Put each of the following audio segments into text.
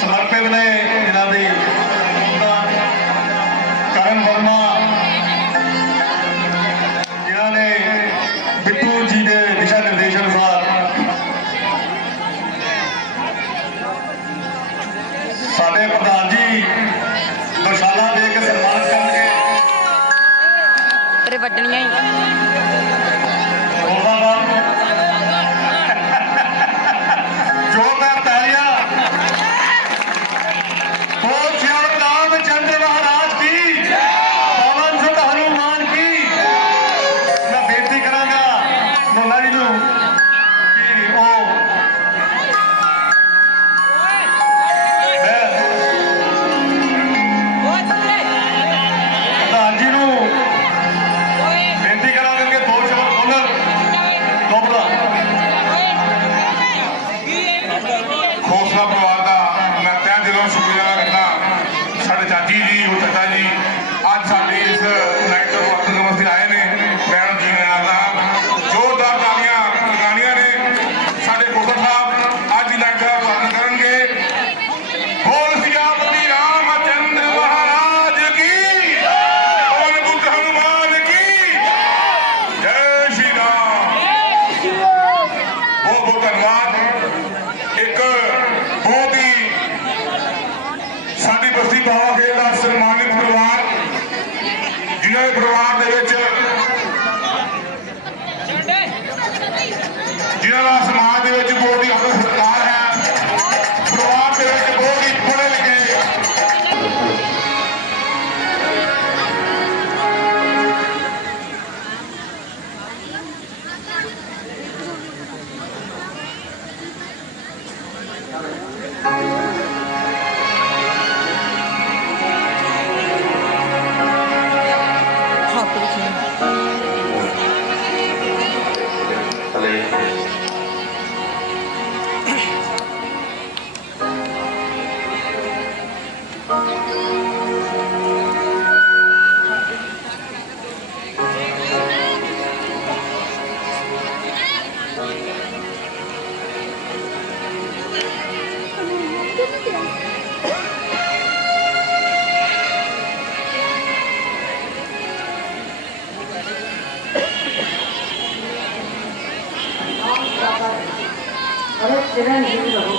समर्पित ने जिन्होंने करण वर्मा जिन्होंने बिट्टू जी के दिशा निर्देश अनुसार साढ़े प्रधान जी गौशाला दे के सम्मान करेंगे जो मैं तालियां रामचंद्र महाराज की पवन सुत हनुमान की मैं बेनती करांगा मुला जी नूं कि प्रधान जी नूं बेनती करांगा कि दो शब्द बोलन खोसला परिवार का मैं तह दिलों शुक्रिया करना साढ़े चाची जी और चाचा जी आज साड़ी इस नाइट नमस्ते आए ने मैडम जी ने जोरदार तालियां लगानियां ने साढ़े कोटर साहब आज की नाइट का उद्घाटन करेंगे। बोल सियापति रामचंद्र महाराज की पवन पुत्र हनुमान की जय श्री राम। बहुत बहुत धन्यवाद। एक बहुत ही साडी बस्ती बाबा खेल का सम्मानित परिवार जिन्होंने परिवार जिन्होंने समाज के बहुत ही अगर सरकार है परिवार के बहुत ही पढ़े लिखे चिरंजीवी रहो।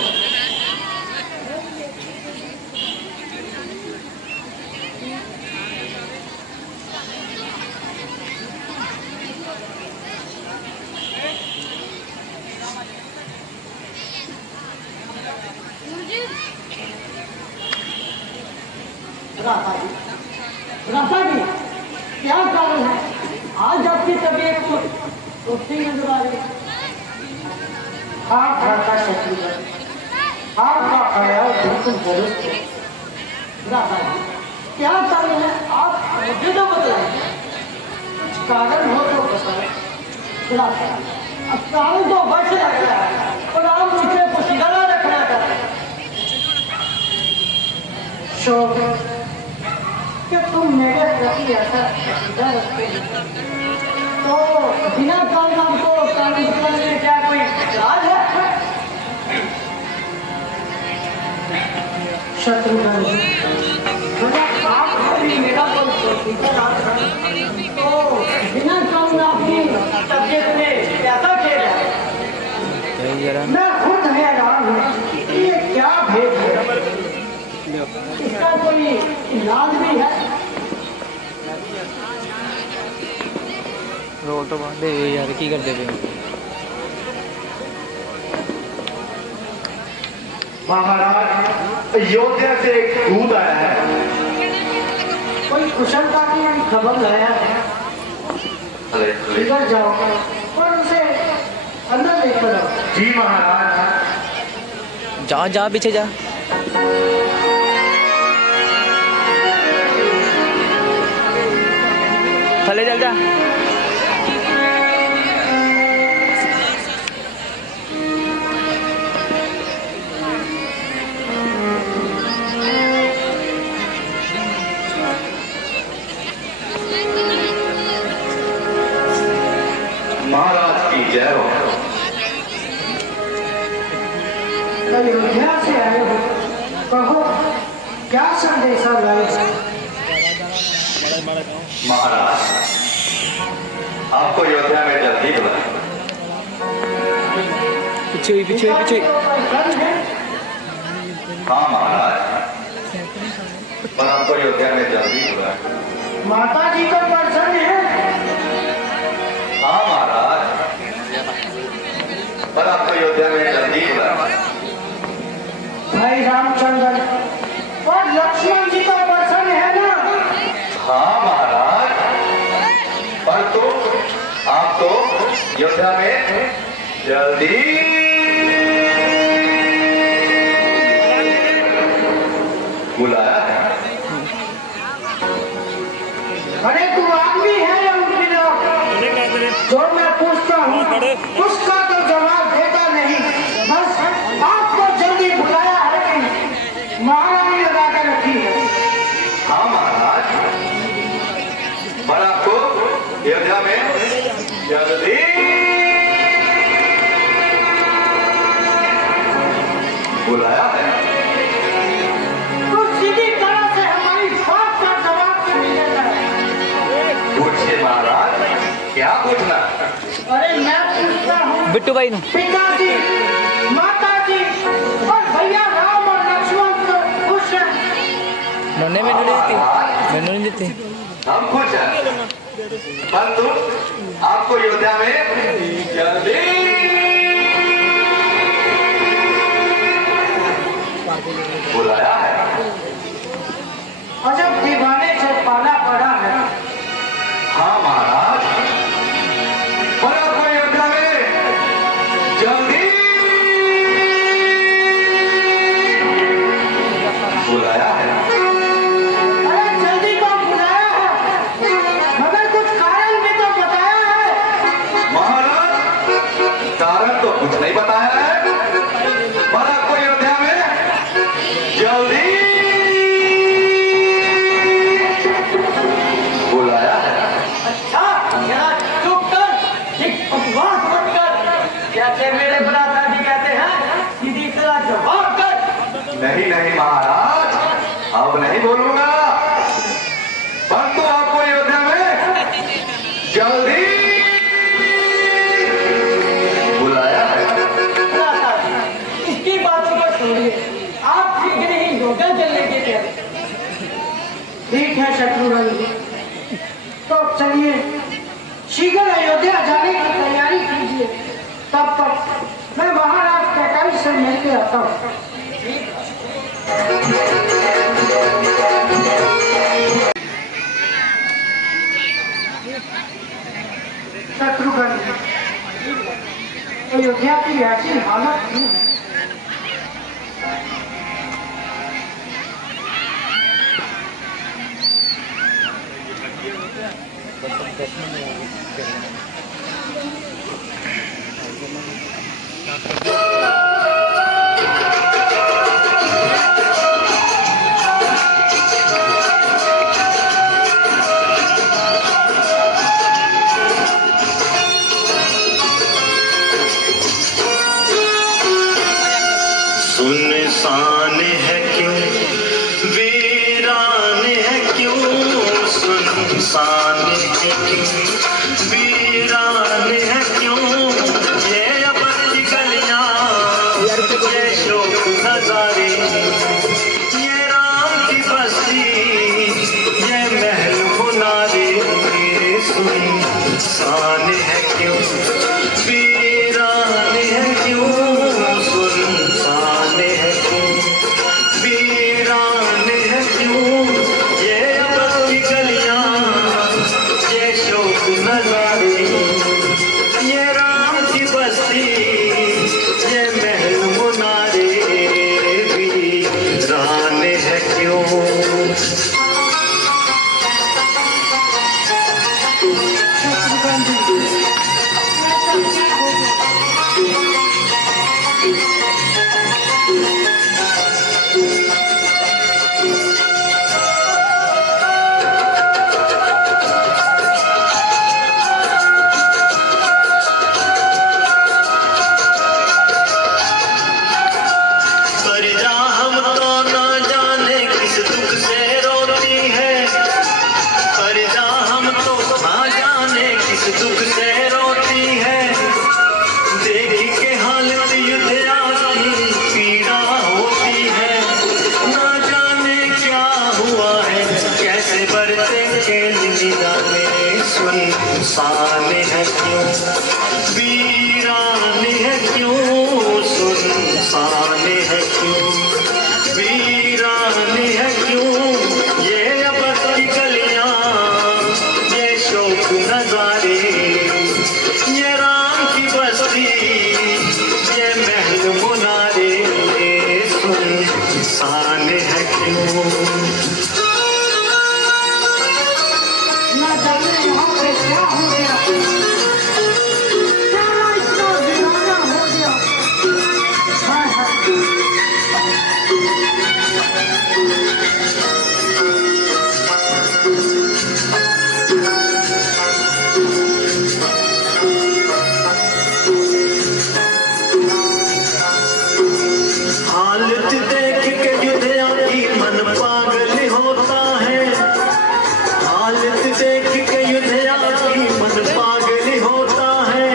राधा जी क्या कारण है आज आपकी तबीयत तो ठीक नजर आ रही है। आप घर का शत्रुघ्न आपका ख्याल बिल्कुल दुरुस्त है। राधा जी क्या कारण है आप मुझे तो बताएं कुछ कारण हो तो बताएं। राधा अब कारण तो बच लग रहा है और आप मुझे कुछ गला रखना चाहते हैं। शोक कि तुम मेरे प्रति ऐसा अकीदा रखते हो तो बिना कारण हमको कानून बनाने में क्या कोई इतराज है? शत्रुघ्न आप भी मेरा कोई तो बिना कानून अपनी तबियत में कैसा खेल है? मैं खुद हैरान हूँ ये क्या भेद है? इसका कोई इलाज भी है? रोल तो बांध दे यार की कर दे महाराज अयोध्या से एक दूध आया है कोई कुशलता की खबर लाया है। इधर जाओ और उसे अंदर लेकर आओ। जी महाराज। जा जा पीछे जा थले चल जा। अयोध्या से आए हो, कहो क्या संदेशा लाए? महाराज, आपको अयोध्या में जल्दी बुलाया। पीछे हुई, पीछे हुई, पीछे हुई। हाँ महाराज, पर आपको अयोध्या में जल्दी बुलाया। माता जी का दर्शन है। हाँ महाराज, पर आपको अयोध्या में जल्दी बुलाया। भाई रामचंद्र और लक्ष्मण जी का दर्शन है ना? हाँ महाराज, पर तो आपको अयोध्या में जल्दी बुलाया है। अरे तू आदमी है या उनकी? जो मैं पूछता हूँ उसका तो जवाब देता नहीं। बस आपको जल्दी बुलाया है कि महारानी लगा कर रखी है? हाँ महाराज, पर आपको अयोध्या में जल्दी बुलाया है। तो सीधी तरह से हमारी बात का जवाब क्यों नहीं देता है? पूछिए महाराज, क्या पूछना? अरे मैं पूछता हूँ बिट्टू भाई ने पिताजी, माताजी और भैया राम और लक्ष्मण तो खुश हैं। नन्हे मैंने नहीं देती, मैंने नहीं देती। हम खुश हैं, परंतु आपको अयोध्या में जल्दी बुलाया है। अजब दीवाने से पाला पड़ा है। हाँ महाराज, पर आपको अयोध्या में जल्दी बुलाया है। अरे जल्दी तो बुलाया है, मगर कुछ कारण भी तो बताया है। महाराज, कारण तो कुछ नहीं बताया है, पर आपको अयोध्या में जल्दी बुलाया है। अच्छा, जरा चुप कर, बकवास मत कर। जैसे मेरे भ्राता जी कहते हैं, सीधी तरह जवाब कर। नहीं नहीं महाराज, अब नहीं बोलूंगा, परंतु आपको अयोध्या में जल्दी बुलाया है। भ्राता जी, इसकी बातों को छोड़िए, आप शीघ्र ही योगा चलने के लिए। ठीक है शत्रुघ्न जी, तो चलिए शीघ्र अयोध्या जाने की तैयारी कीजिए। तब तक मैं महाराज कैकेयी से मिलके आता हूँ। शत्रुघ्न जी, अयोध्या की ऐसी हालत क्यों है? सुनसान है क्यों, वीरान है क्यों, सुनसान है क्यों, वीरान है क्यों, ये अबद गलियां, ये शोक नजारे, ये राम की बस्ती, ये महल मुनारे, सुनसान है क्यों, वीरान है क्यों, सुनसान है क्यों, वीरान है क्यों, ये अबद की गलियां, ये शोक नजारे, ये सुनसान है क्यों, वीरान है क्यों ये अबस की गलियां, ये शौक नजारे, ये राम की बस्ती, ये महल मुनारे, सुनसान है क्यों। न जाने यहाँ पे क्या हो गया, क्या इतना दीवाना हो गया। हाय हाय। हालत देख के युद्धया की मन पागल होता है, हालत देख के युद्धया की मन पागल होता है,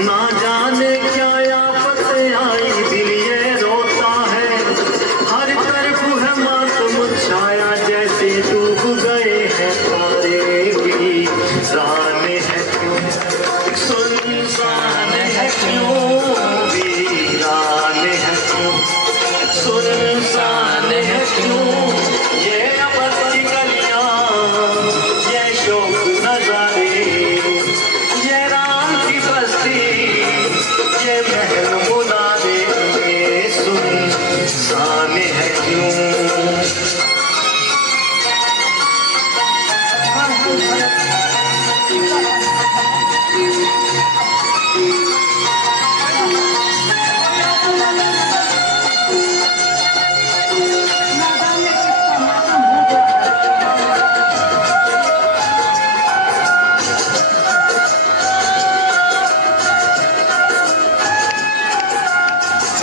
ना जाने क्या आफत आई दिल ये रोता है, हर तरफ है मातम छाया जैसे डूब गए हैं तारे भी, रान है क्यों, सुनसान है क्यों, वीरान है क्यों, सुनसान है क्यों ये अबस की गलियां, ये शौक नजारे, ये राम की बस्ती, ये महल मुनारे, सुनसान है क्यों। न जाने किसका मालूम हो गया।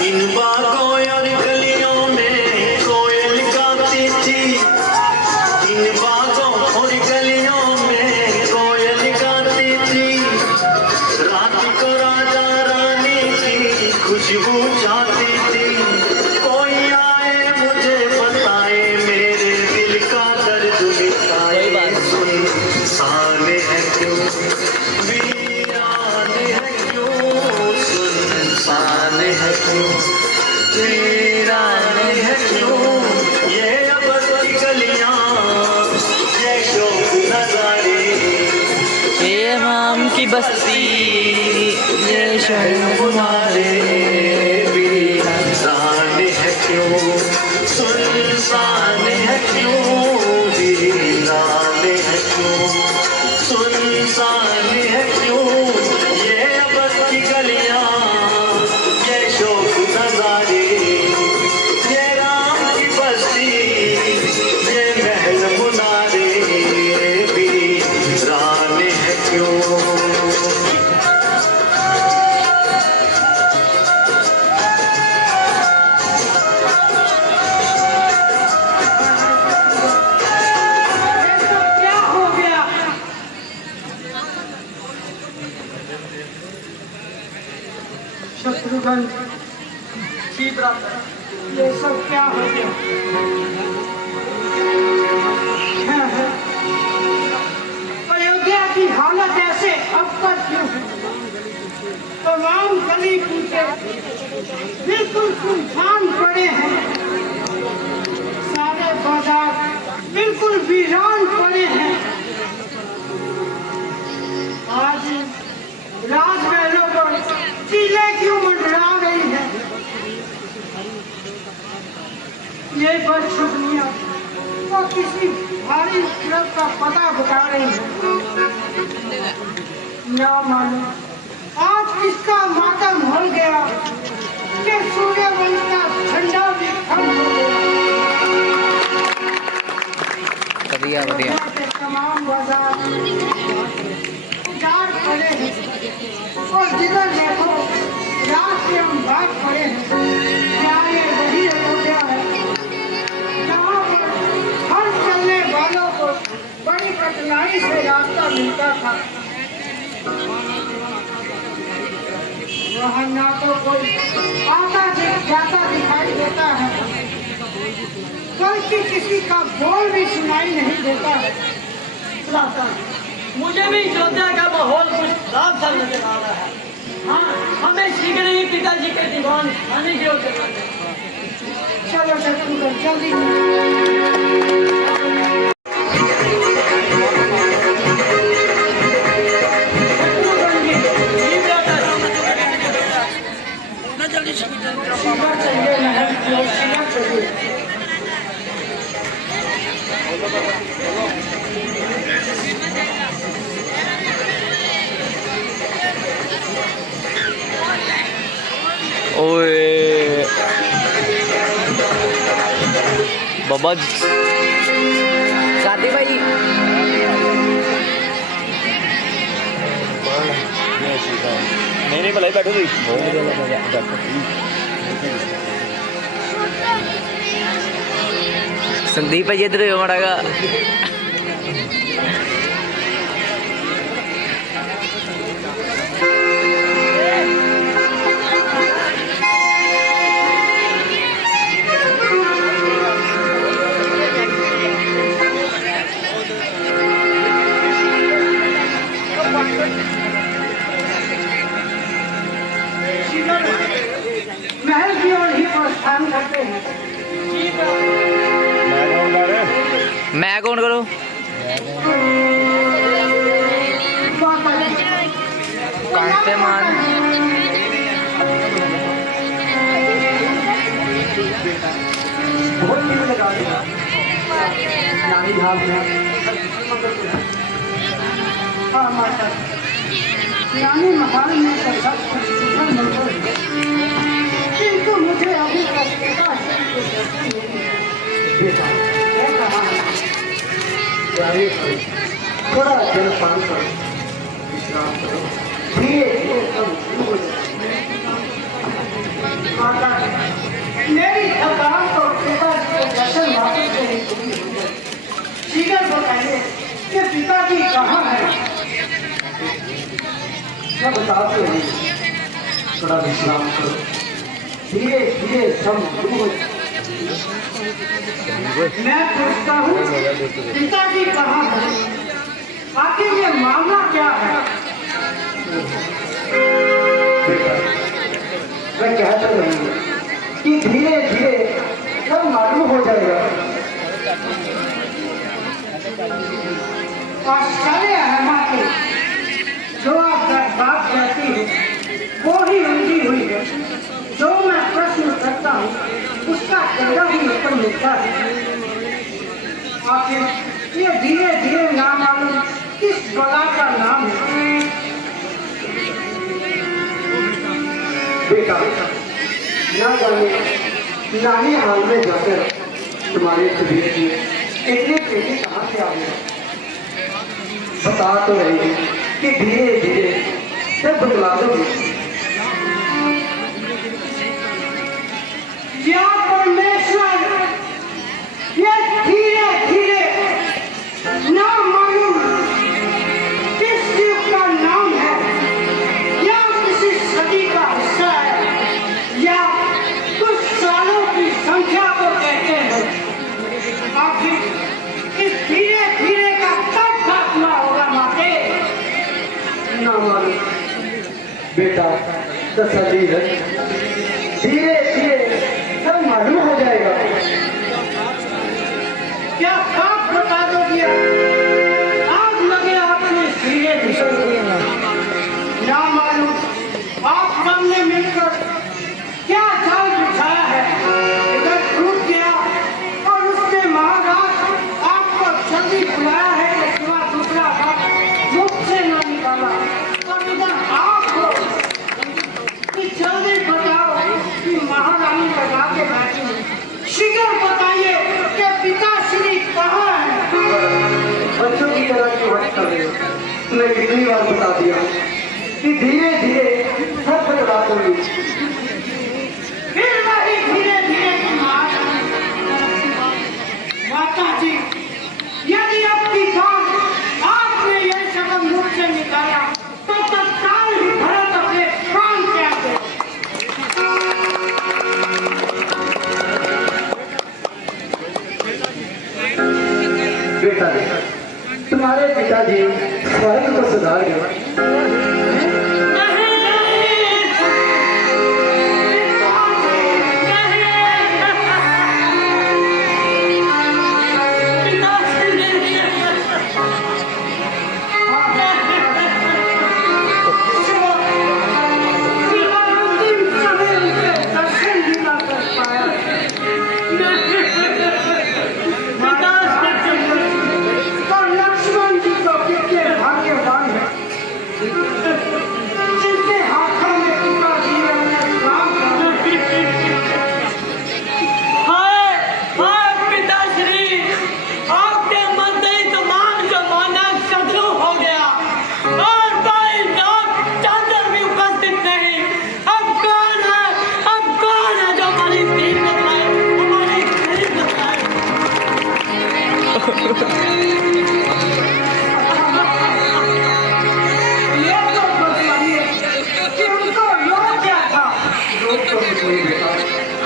इन बागों और गलियों में कोयल गाती थी, इन बागों और गलियों में कोयल गाती थी, रात को राजा रानी की खुशबू चाहती थी, कोई आए मुझे बताए मेरे दिल का दर्द मिटाए, सुनसान है क्यों, वीरान है क्यों, सुनसान है क्यों, वीरान है क्यों ये अबस की गलियां, ये शौक नजारे, ये राम की बस्ती, ये शहर हमारे वीरान है क्यों, सुनसान है क्यों, वीरान है क्यों, सुनसान है क्यों ये अबस की गलियां, ये शौक नजारे, ये राम की बस्ती, ये महल मुनारे, वीरान है क्यों। ये सब क्या हो गया। शत्रुघ्न जी ब्राह्मण, ये सब क्या हो गया। क्या है? अयोध्या की हालत ऐसे अब तक क्यों है। तमाम गली कूचे बिल्कुल सुनसान पड़े हैं, सारे बाजार बिल्कुल वीरान पड़े हैं। आज राजमहलों पर चीलें क्यों मंडरा रही हैं। ये बदशुगनियां तो किसी भारी उपद्रव का पता बता रही हैं। ना मालूम आज किसका मातम हो गया कि सूर्यवंश का झंडा भी खम हो गया। बढ़िया बढ़िया। के तमाम बाजार उजाड़ पड़े हैं और जिधर देखो रात के हम भाग पड़े हैं। क्या ये वही अयोध्या है जहाँ पर हर चलने वालों को बड़ी कठिनाई से रास्ता मिलता था। वहाँ ना तो कोई आता जाता दिखाई देता है, बल्कि किसी का बोल भी सुनाई नहीं देता है। मुझे भी अयोध्या का माहौल कुछ खराब सा नजर आ रहा है। हाँ हमें शीघ्र ही पिताजी के दीवान खाने की ओर चलना है। चलो शत्रुघ्न जल्दी। ओए बाबा साथी भाई नहीं भलाई बैठो जी संदीप भाई इधर हो माड़ा गा महल की ओर ही प्रस्थान करते हैं। मैं कौन करूँ कांटे मान बहुत दिन लगा दिया नानी हाल में। हाँ माता नानी महाल में तो सब कुछ सुखद मंजूर है, किंतु मुझे अभी तक बेटा थोड़ा जलपान करो, विश्राम करो, धीरे धीरे सब शुरू हो जाएगा। माता मेरी थकान और पिताजी को दर्शन वापस से ही पूरी हो जाए। शीघ्र बताइए कि पिताजी कहाँ है? मैं बताते हैं, थोड़ा विश्राम करो, धीरे धीरे सब शुरू हो जाए। मैं पूछता हूँ पिताजी कहाँ है? आखिर ये मामला क्या है? मैं कहता नहीं हूँ कि धीरे धीरे सब मालूम हो जाएगा। आश्चर्य है माते, जो आप बात कहती है वो ही उलझी हुई है। जो मैं प्रश्न करता हूँ उसका जगह ही उत्तर मिलता है। आखिर ये धीरे धीरे नाम मालूम किस बला का नाम है? बेटा ना जाने नानी हाल में जाकर तुम्हारे तबीयत में इतने पेटे कहाँ से आ गए? बता तो रही है कि धीरे धीरे सब बदला दोगे। या परमेश्वर ये धीरे धीरे नाम मालूम किस युग का नाम है, या किसी सदी का हिस्सा है, या कुछ सालों की संख्या को कहते हैं। आखिर इस धीरे धीरे का कब खात्मा होगा माते? ना मालूम बेटा, तसल्ली है, धीरे धीरे सब मालूम हो जाएगा। क्या आप बता दो दिया आग लगे आपने धीरे धीरे ना मालूम आप सबने मिलकर क्या जाल बिछाया है। इधर टूट गया और उसने महाराज आपको जल्दी बुलाया है कि सिवा दूसरा बात मुख से न निकाला। और इधर आप हो कि जल्दी बताओ कि महारानी लगा के बैठी है। शीघ्र बताइए कि पिताश्री कहाँ है? बच्चों की तरह क्यों हट कर रहे हो? मैं कितनी बार बता दिया कि धीरे धीरे सब बदला दोगे। फिर वही धीरे धीरे की माता जी, यदि आपकी बात आपने यह शब्द मुख से निकाला तो तत्काल ही भरत अपने प्राण त्याग दे। बेटा तुम्हारे पिताजी स्वर्ग को सुधार गए। नहीं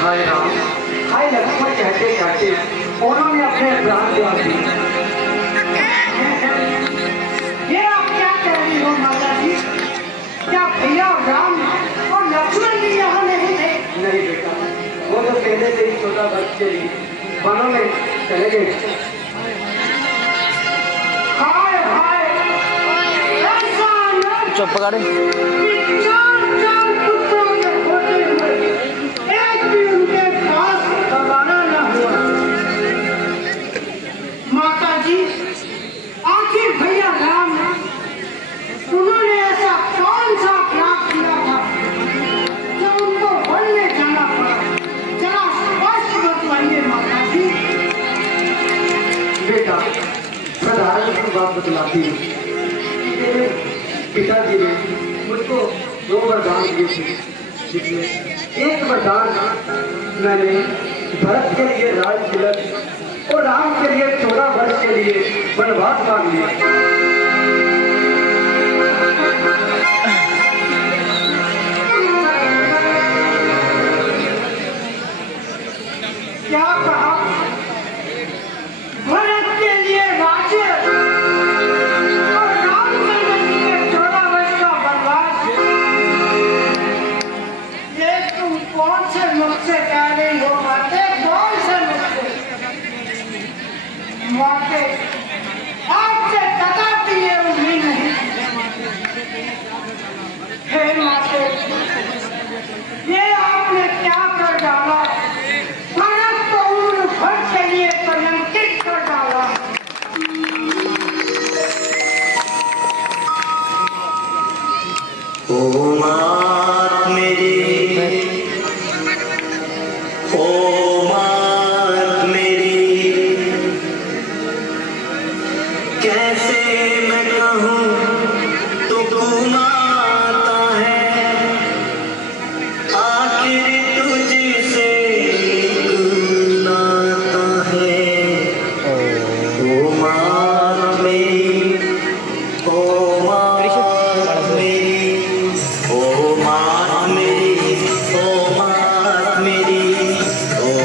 हाय राम हाय लक्ष्मण कहते कहते उन्होंने अपने प्राण त्याग दिए। ये आप क्या कह रही हो माता जी? क्या भैया राम और लक्ष्मण भी यहाँ नहीं थे? नहीं बेटा, वो तो पहले से ही छोटा बच्चे ही वनों में चले गए। हाय हाय ऐसा न चुप कर। कि चार पुत्रों के होते हुए एक भी उनके पास दबाना न हुआ। माता जी, आखिर भैया राम उन्होंने ऐसा कौन सा अपराध किया था जो उनको वन में जाना पड़ा? जरा स्पष्ट बतलाइए माता जी। बेटा, साधारण सी बात बतलाती हूँ। मेरे पिताजी ने मुझको 2 वरदान दिए थे, जिसमें एक वरदान मैंने भरत के लिए राज तिलक और राम के लिए 14 वर्ष के लिए वनवास मांग लिया। क्या कहा? भरत के लिए राज्य और रामचंद्र के लिए 14 वर्ष का वनवास। ये तुम कौन से मुख से कह रही हो बातें? कौन से मुख से? माते आपसे कदापि ये उम्मीद नहीं। हे माते, ये आपने क्या कर डाला? भारत को उम्र भर के लिए कलंकित कर डाला। ओ मात मेरी, ओ मात मेरी, कैसे मैं कहूँ तुमको माता है, आखिर तुझसे नाता है। ओ मात मेरी, ओ मात मेरी, ओ मात मेरी, ओ मात मेरी, ओ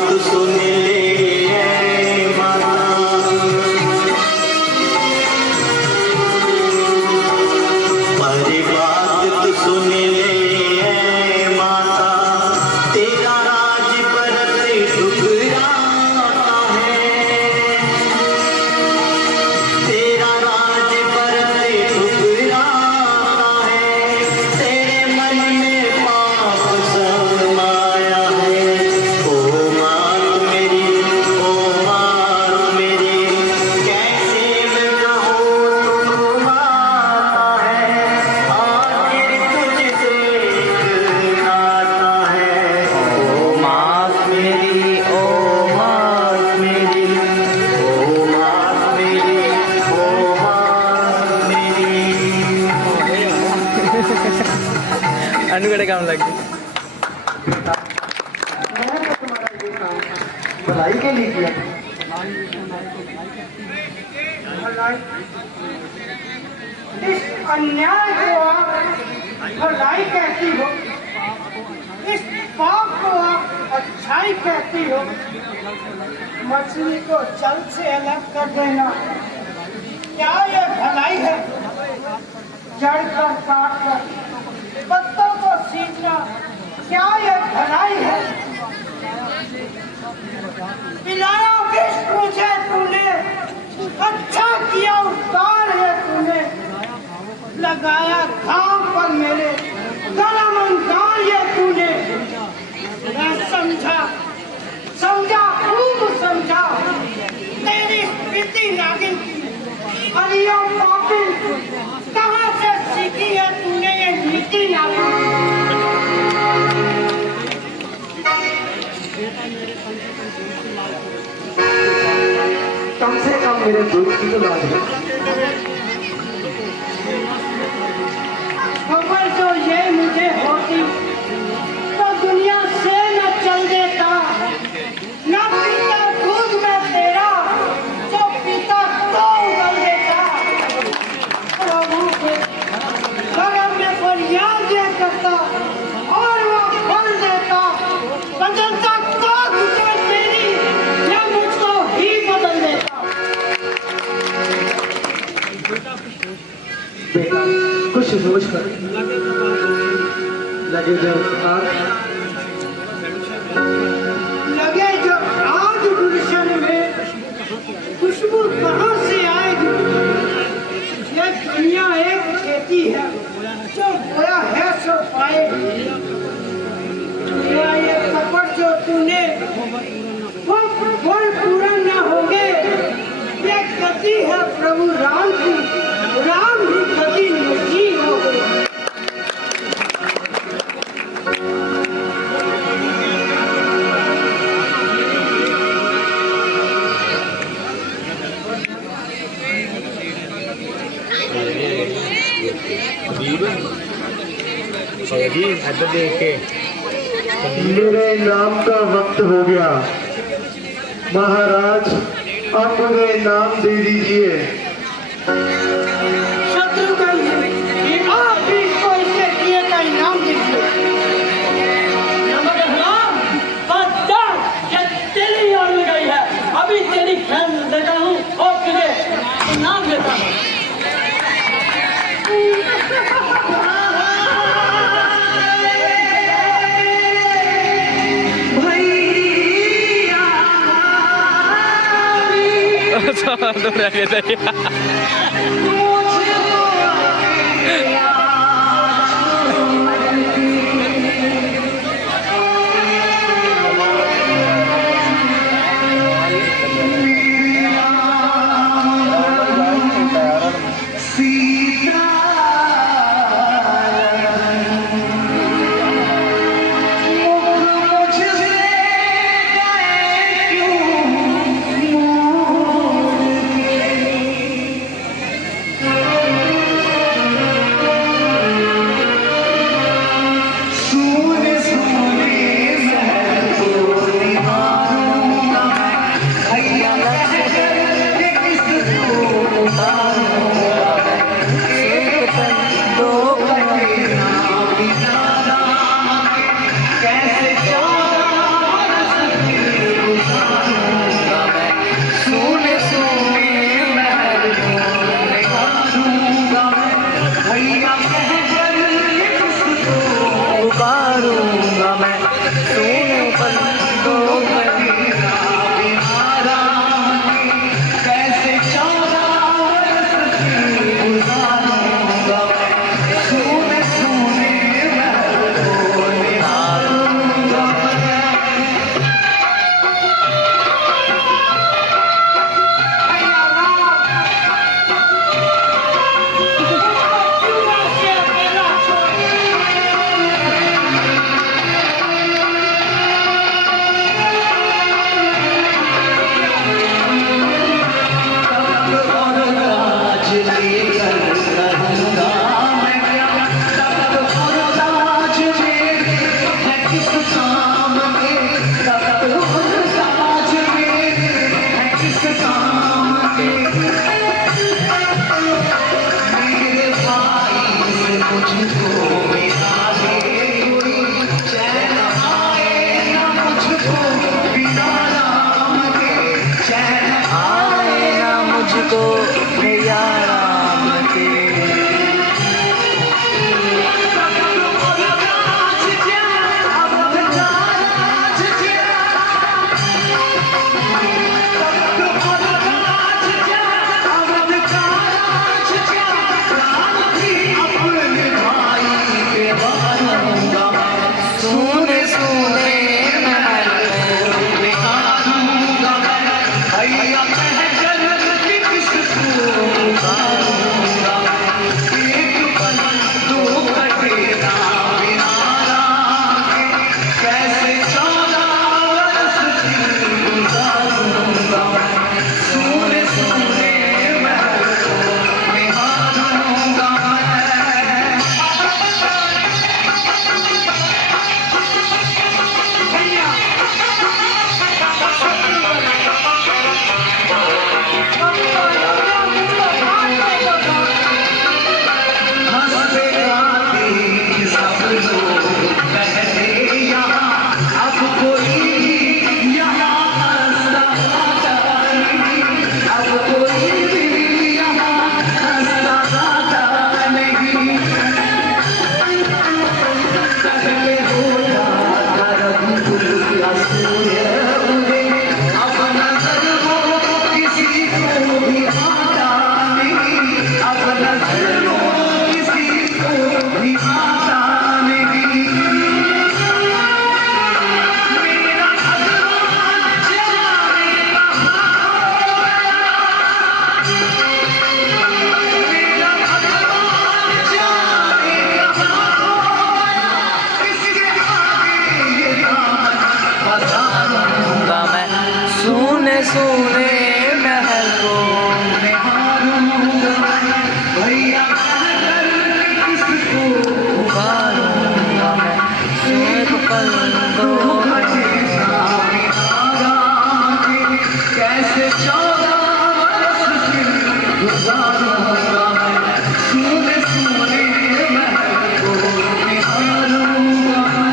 तू सुन ले ऐ माता, मेरी बात तू सुन ले ऐ माता, तेरा राज परत ठुकराता है, तेरा राज परत ठुकराता है, तेरे मन में पाप समाया है। ओ मात मेरी, ओ मात मेरी, कैसे मैं कहूँ तू माता है, आखिर तुझसे एक नाता है। ओ मात मेरी, ओ मात मेरी, ओ मात मेरी, ओ मात मेरी। अनुगढ़ काम लग गई। मैंने तो तुम्हारा ये काम भलाई के लिए किया। भलाई, इस अन्याय को आप भलाई कहती हो, इस पाप को आप अच्छाई कहती हो। मछली को जल से अलग कर देना, क्या ये भलाई है? जड़ कर काट कर पत्तों को सींचना, क्या ये भलाई है? पिलाया विष मुझे तूने, अच्छा किया उपकार है तूने, लगाया घाव पर मेरे गला मंगार ये तूने। मैं समझा, समझा खूब समझा तेरी स्थिति नागिन की। अरियो पापिन, कहाँ से सीखी है तूने ये नीति नागिन? कम से कम मेरे दूध की तो लाज है। खबर जो ये मुझे होती तो दुनिया से न चल देता, न पीता दूध में तेरा, जो पीता तो उगल देता। प्रभु से अगर मैं फरियाद ये करता और वो फल देता, बदलता तो तुझे तेरी या मुझको ही बदल देता। बेटा कुछ सोच कर लगे जब आग गुलशन में खुशबू कहाँ से आएगी? यह दुनिया एक खेती है, जो बोया है सो पाएगी। मेरा ये कपट जो तूने वो फल पूरा न होगे, ये गति है प्रभु राम की, राम ही गति नहीं हो गई। मेरे नाम का वक्त हो गया, महाराज आप मुझे नाम दे दीजिए। शत्रुघ्न, आप भी इसको इसके किए का इनाम दीजिए। ये तेरी ओर में गई है, अभी तेरी ख्याल देता हूँ और तुझे इनाम देता हूँ। दोहरा के दे। को भैया राम के। सोने सोने सोने महल को उबारूंगा मैं, एक पल दो कैसे 14 वर्ष गुजारूंगा मैं, सोने सोने महल को निहारूंगा मैं।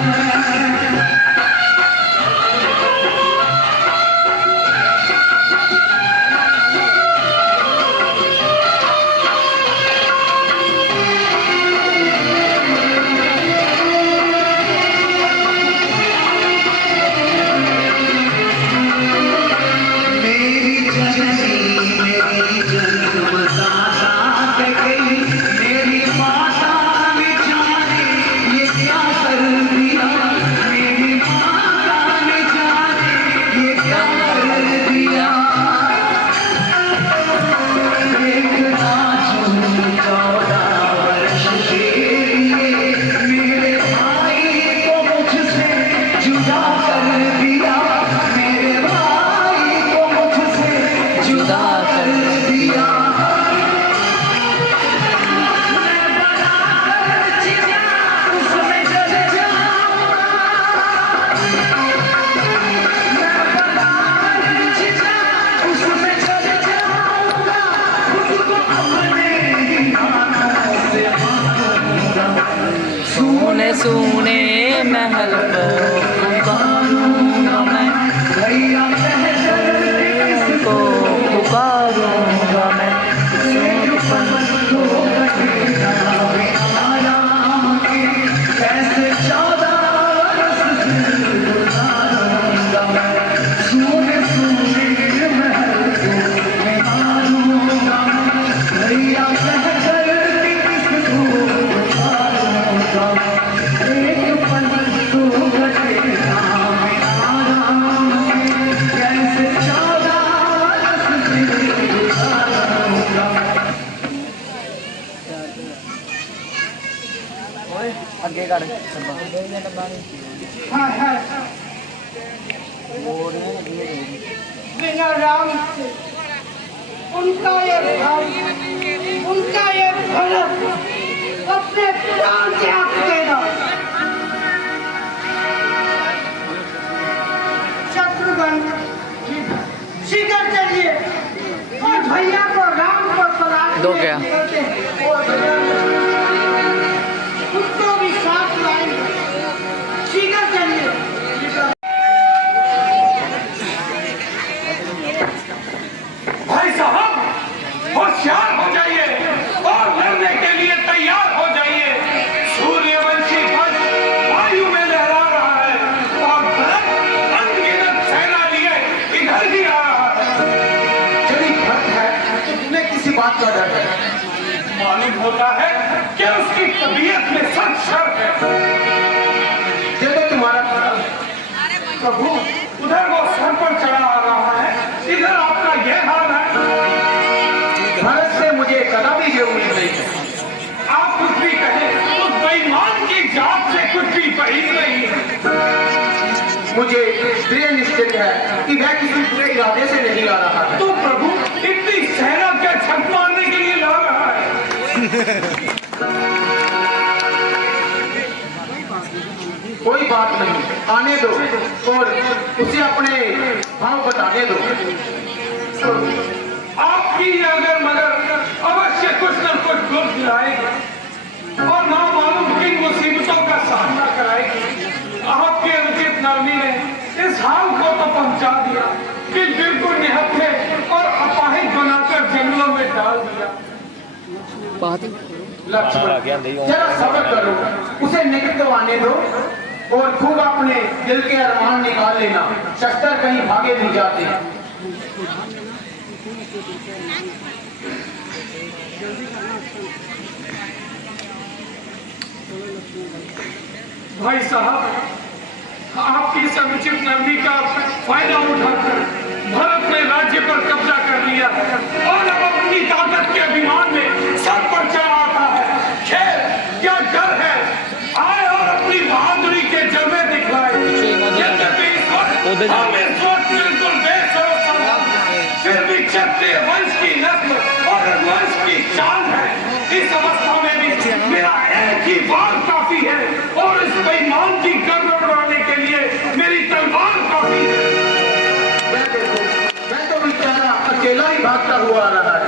सोने सोने महल को पुकारूंगा मैं, को पुकारूंगा मैं, कैसे 14 सोने सोने महल को निहारूंगा मैं, भैया कहकर किसको पुकारूंगा मैं, एक पल तो घटेगा मेरा राम, कैसे 14 गुजारूंगा मैं। आगे कर बिना राम से उनका ये भाव, उनका ये भरत अपने प्राण त्याग देना। शत्रुघ्न शीघ्र चलिए और भैया को राम को तलाश दो क्या? उसको भी साथ लाएंगे। शीघ्र चलिए। भाई साहब बात का डर है? मालूम होता है कि उसकी तबीयत में सख्त शर है। ये तो तुम्हारा ख्याल है। प्रभु, उधर वो सर पर चढ़ा आ रहा है, इधर आपका यह हाल है। भारत से मुझे कदापि ये उम्मीद नहीं है। आप कुछ भी कहें, उस बेईमान की जात से कुछ भी परहेज नहीं है। मुझे दृढ़ निश्चित है कि वह किसी बुरे इरादे से नहीं आ रहा है। तो प्रभु इतनी सेना क्या छक मारने के लिए ला रहा है? कोई बात नहीं, आने दो और उसे अपने भाव बताने दो। आपकी अगर मगर अवश्य कुछ न कुछ दुख दिलाएगी और ना मालूम किन मुसीबतों का सामना कराएगी। आपके उचित नरमी ने इस हाल को तो पहुंचा दिया कि बिल्कुल निहत्थे और अपाहिज बनाकर जंगलों में डाल दिया। लक्ष्मण, जरा सब्र करो, उसे निकट तो आने दो और खूब अपने दिल के अरमान निकाल लेना। शस्त्र कहीं भागे नहीं जाते। भाई साहब, आपकी समुचित नरमी का फायदा उठाकर भारत ने राज्य पर कब्जा कर लिया और अब अपनी ताकत के अभिमान में सर पर चढ़ा आता है। खैर, क्या डर है, आए और अपनी बहादुरी के जलवे दिखलाए। यद्यपि इस वक्त हम इस वक्त बिल्कुल बेसरों फिर भी क्षत्रिय वंश की नस्ल और वंश की शान है। इस अवस्था में भी मेरा एक ही बार काफी है और इस बेईमान की गर्दन उड़ाने के लिए मेरी तलवार काफी है। मैं तो बेचारा अकेला ही भागता हुआ आ रहा है।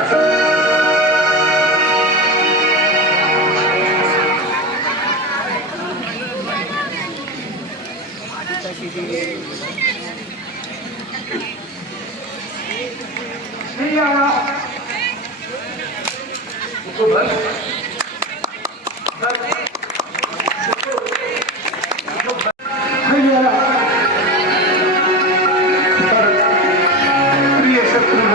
नहीं आ रहा। प्रिय शत्रुघ्न,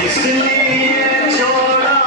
इसलिए छोड़ा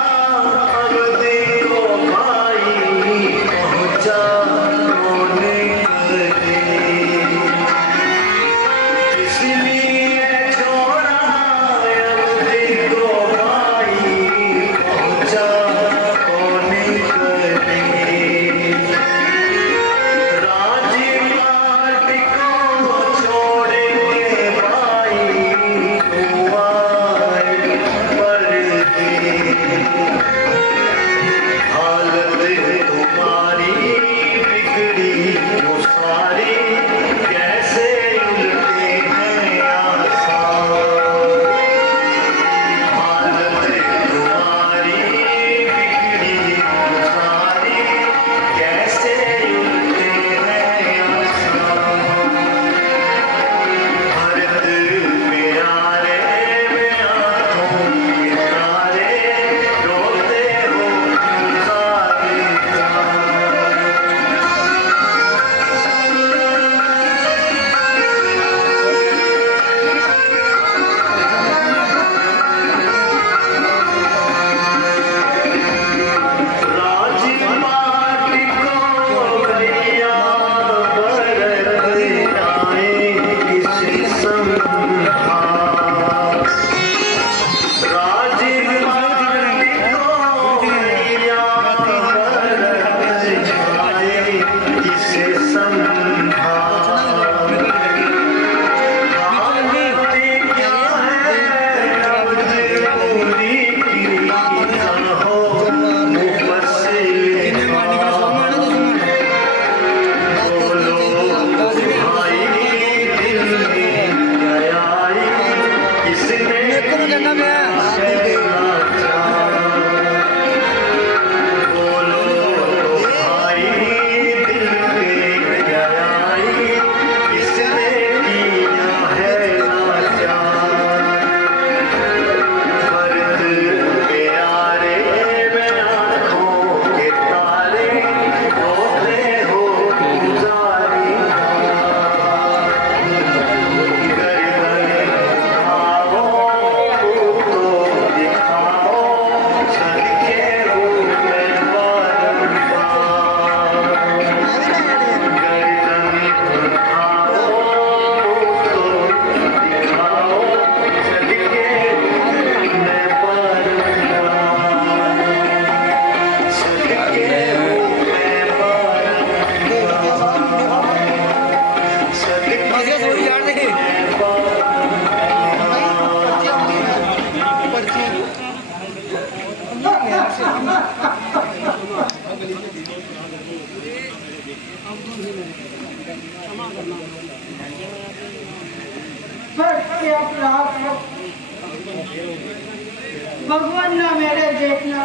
भगवान ना मेरे देखना,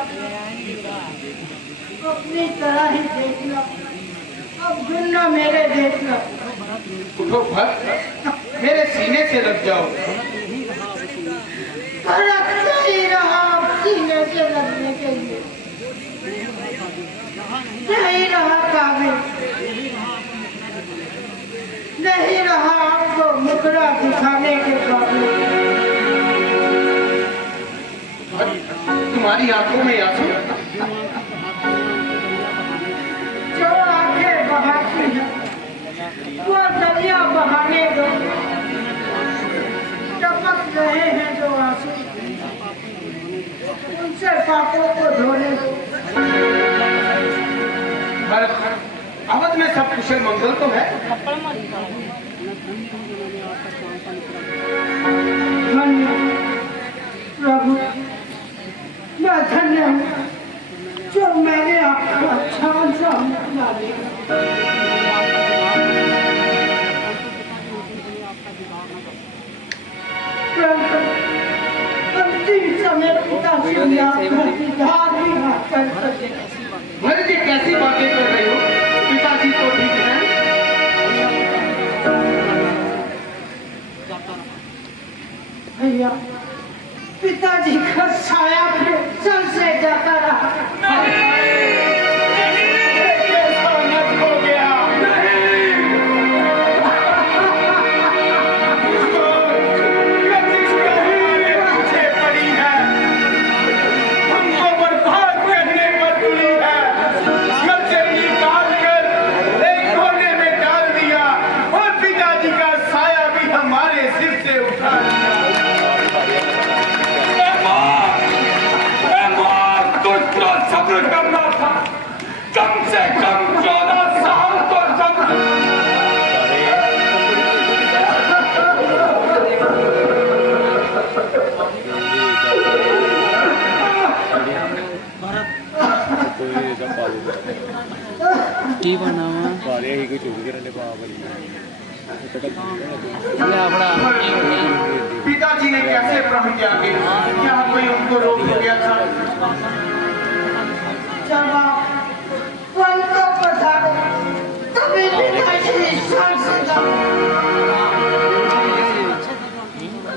अपनी तरह ही देखना, अब दुनिया मेरे देखना। उठो भक्त, मेरे सीने से लग जाओ। लगता ही रहा सीने से लगने के लिए, नहीं रहा काबिल, नहीं रहा आपको मुखड़ा दिखाने के काबिल। तुम्हारी आंखों में आंसू, जो आंखें बहाती हैं वो दरिया बहाने दो, टपक रहे हैं जो आंसू उनसे पापों को धोने दो। अवध में सब कुशल मंगल तो है। धन्य प्रभु, मैं धन्य हूँ जो मैंने आपको अच्छा सा बना दिया। अंतिम समय पिता जी आपका दीदार भी हासिल कर सके। भर जी कैसी बातें कर रहे हो? पिताजी तो ठीक है। भैया, पिताजी का साया फिर सर से जाता रहा। करना था, कम से कम 14 साल तो सब्र। की बनावा पाले ही कोई चोरी करने पा बड़ी पिताजी ने कैसे प्रण किया कि क्या कोई उनको रोक गया था? जब आप वन को पधारे तभी पिताजी सर से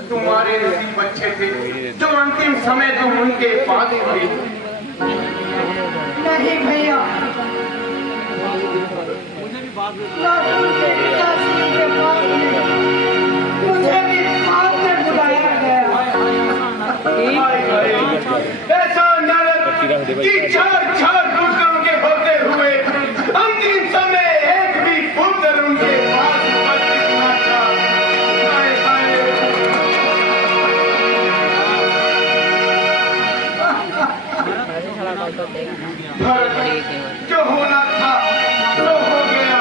तुम्हारे नसीब अच्छे थे जो अंतिम समय तुम उनके पास थे। नहीं भैया, मुझे भी बाद में बुलाया गया। ऐसा नरक कि 4 पुत्र के होते हुए अंतिम समय एक भी पुत्र उनके पास उपस्थित न था। हाय हाय। जो होना था तो हो गया।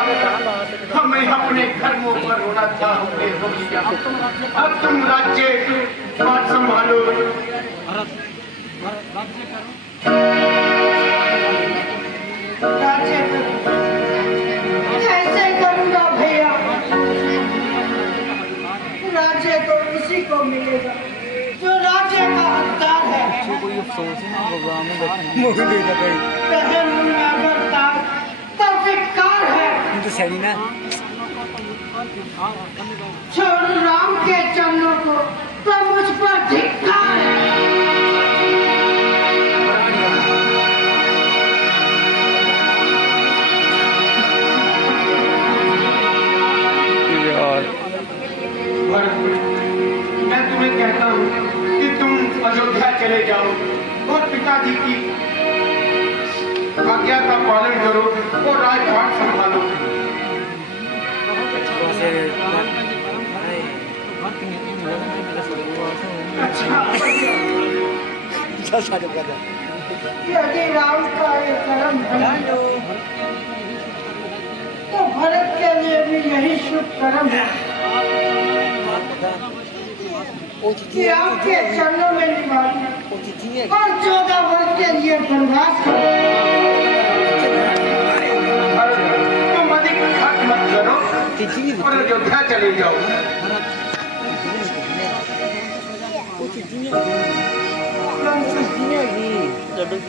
हमें अपने कर्मों पर होना था, हमने हो गया। अब तुम राज्य बात संभालो। कैसे करूँगा भैया? राज्य तो उसी को मिलेगा जो राज्य का बहन में अगर तो बेकार है। छोड़ राम के चरणों को तो मुझ पर धिक्कार है। मैं तुम्हें कहता हूँ कि तुम अयोध्या चले जाओ और पिताजी की आज्ञा का पालन करो और राजपाट संभालो। यदि राम का ये कर्म है तो भरत के लिए भी यही शुभ कर्म है कि आपके चरणों में निवास और 14 वर्ष के लिए वनवास करो। तुम अधिक घात मत करो और अयोध्या चले जाओ।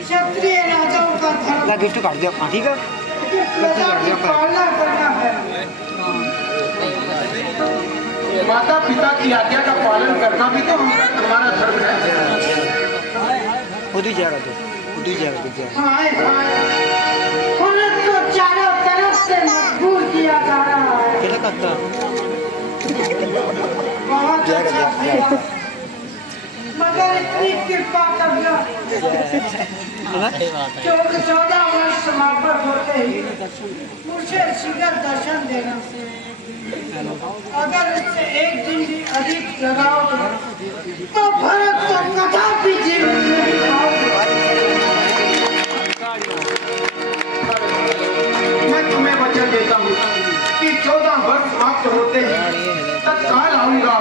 क्षत्रिय राजाओं का धर्म ठीक है प्रजा की पालना करना है। माता पिता की आज्ञा का पालन करना भी तो हमारा धर्म है। हाय हाय, भरत को चारों तरफ से मजबूर किया जा रहा है। बहुत अच्छा भैया, मगर इतनी कृपा करना 14 वर्ष समाप्त होते ही मुझे शीघ्र दर्शन देना। अगर इससे एक दिन भी अधिक लगाओगे तो भरत को कदापि जीवन नहीं पाओगे। मैं तुम्हें वचन देता हूँ कि 14 वर्ष समाप्त होते ही तत्काल आऊंगा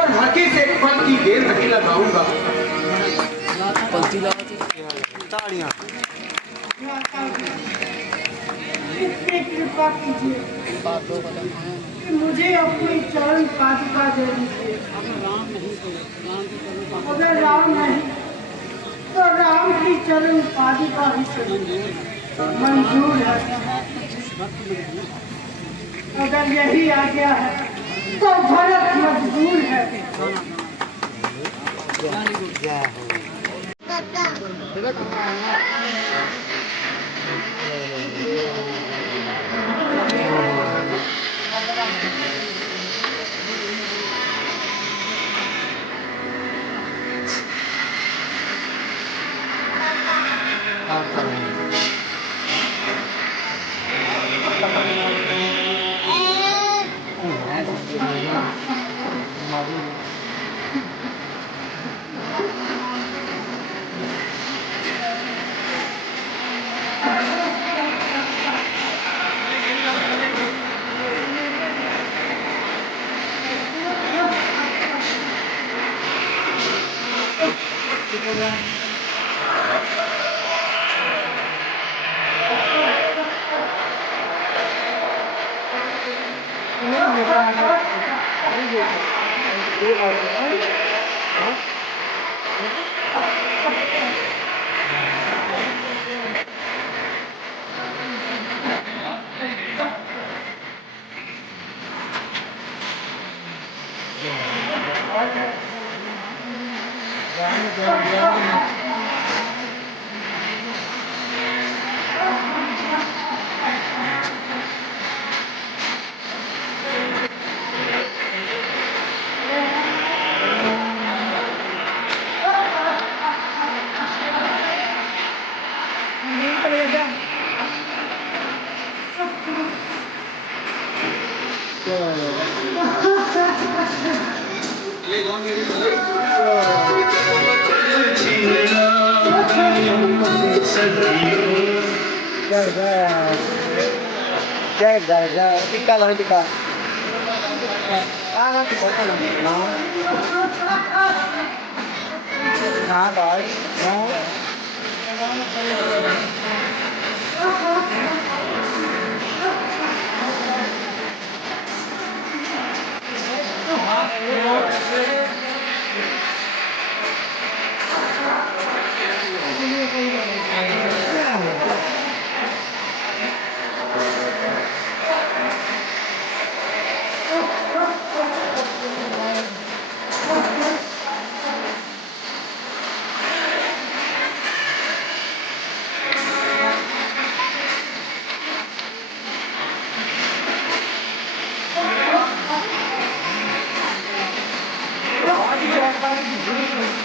और हकी से पद की देर नहीं लगाऊंगा। इतनी कृपा कीजिए कि मुझे अपनी चरण पादुका दे दीजिए। अगर राम नहीं तो राम की चरण पादुका ही मंजूर है। अगर यही आज्ञा है तो भरत मजबूर है। टिक्का लो टिक्का हाँ भाई पर